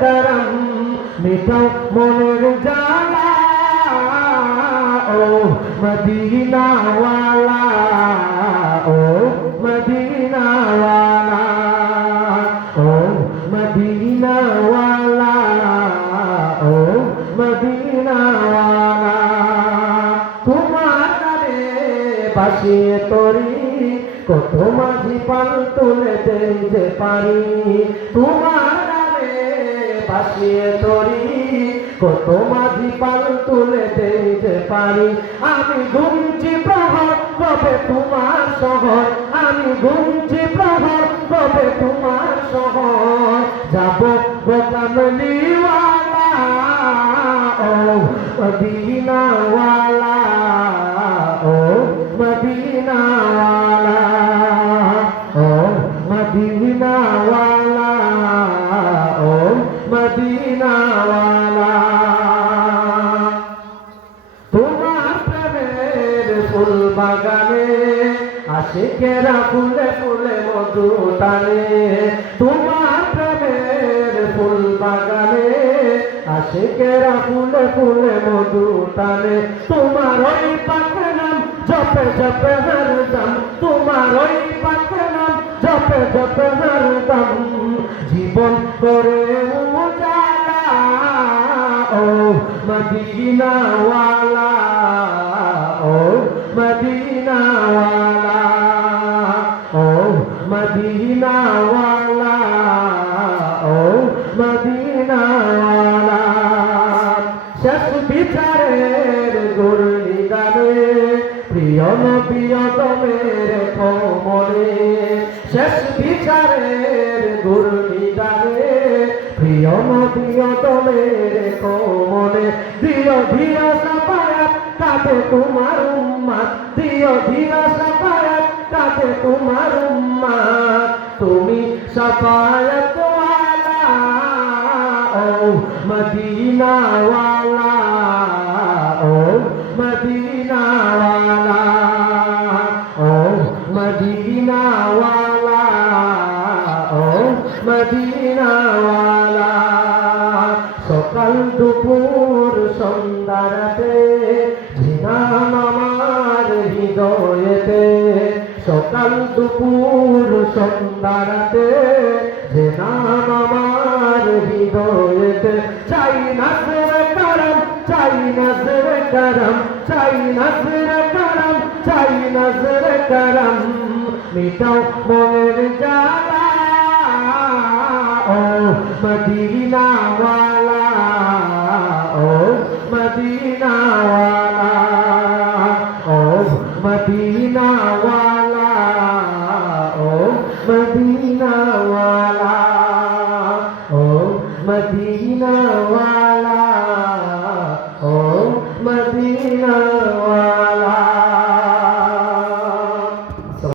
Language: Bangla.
करम मिटाओ मोर जाला ओ मदीना वाला ओ मदीना वाला ओ मदीना वाला ओ मदीना वाला तुम्हारे বাসিয়ে তরি কত মাঝি পাল তুলে দিতে পারি তোমার নামে বাসিয়ে তরি কত মাঝি পাল তুলে দিতে পারি আমি ঘুমছি প্রহর কবে তোমার শহর আমি ঘুমছি প্রহর কবে তোমার শহর যাব কামলিওয়ালা ও মদিনা ওয়ালা ও मदीना वाला ओ मदीना वाला ओ मदीना वाला तुम्हार प्रेमेर फुल बागाने आशिकेरा फुले फुले मधु टाने तुम्हार प्रेमेर फुल बागाने आशिकेरा फुले फुले मधु टाने तुम्हार ओई पाखे नाम जपे जपे हरदम तुम्हार ओई पाखे नाम जपे जपे हरदम जीवन करे उजाला ओ मदीना वाला ओ मदीना वाला ओ मदीना वाला ओ मदीना वाला शेष বিচারের গুরনি গানে প্রিয় নবীয় তোমের কোমরে শেষ বিচারের গুরনি গানে প্রিয় নবীয় তোমের কোমরে দিও দিও সাফায়াত কাঁদে তোমার উম্মত দিও দিও সাফায়াত কাঁদে তোমার উম্মত তুমি সাফায়াত ওয়ালা ও মদিনা ওয়ালা ও मदीना वाला ओ मदीना वाला ओ मदीना वाला सकाल दुपुर सन्ধ্যা রাতে ঝিনাম আমার হৃদয়েতে সকাল দুপুর সন্ধ্যা রাতে ঝিনাম আমার হৃদয়েতে চাই নাজরে করম চাই নজরে করম চাই নজরে করম চাই নজরে করম মিটাও মনের জ্বালা ও মদিনা ওয়ালা ও মদিনা ওয়ালা ও মদিনা ওয়ালা ও মদিনা ওয়ালা ও মদিনা